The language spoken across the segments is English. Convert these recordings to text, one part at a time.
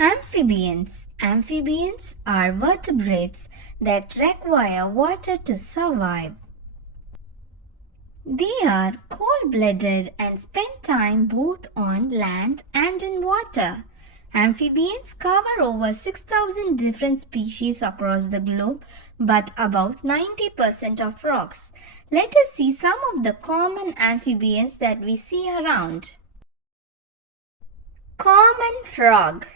Amphibians. Amphibians are vertebrates that require water to survive. They are cold-blooded and spend time both on land and in water. Amphibians cover over 6,000 different species across the globe, but about 90% of rocks. Let us see some of the common amphibians that we see around. Common frog,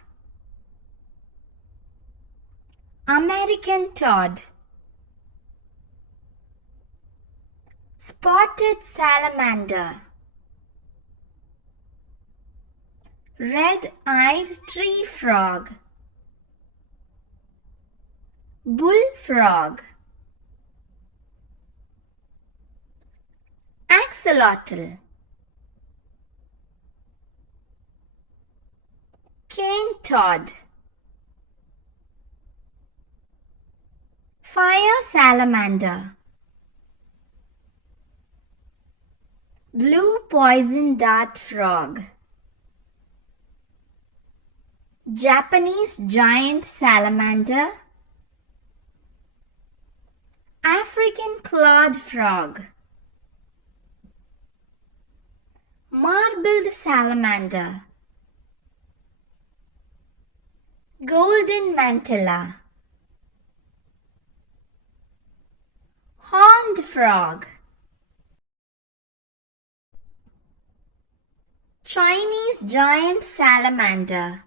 American toad, spotted salamander, red-eyed tree frog, bullfrog, axolotl, cane toad, fire salamander, blue poison dart frog, Japanese giant salamander, African clawed frog, marbled salamander, golden mantilla, horned frog, Chinese giant salamander,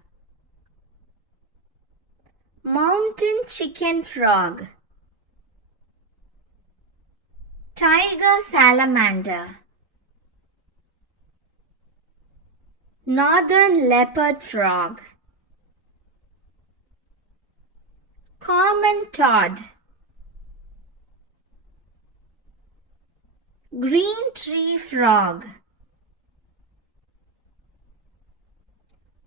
mountain chicken frog, tiger salamander, northern leopard frog, common toad, green tree frog,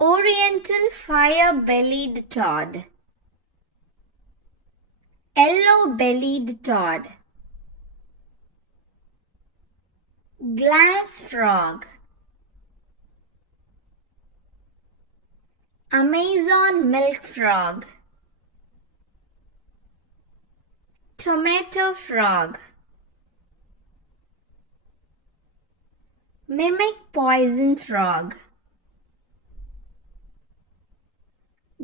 oriental fire-bellied toad, yellow-bellied toad, glass frog, Amazon milk frog, tomato frog, mimic poison frog,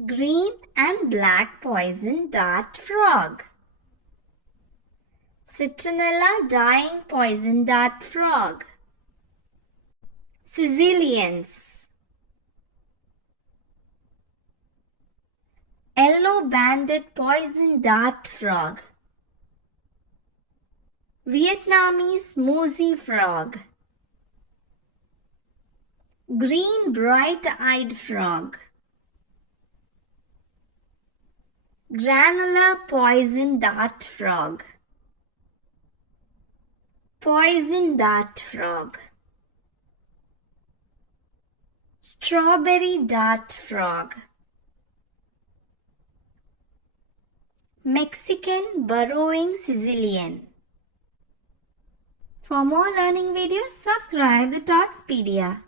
green and black poison dart frog, citronella dying poison dart frog, Sicilians, yellow banded poison dart frog, Vietnamese mosey frog, green bright-eyed frog, granular poison dart frog, poison dart frog, strawberry dart frog, Mexican burrowing Sicilian. For more learning videos, subscribe to Totspedia.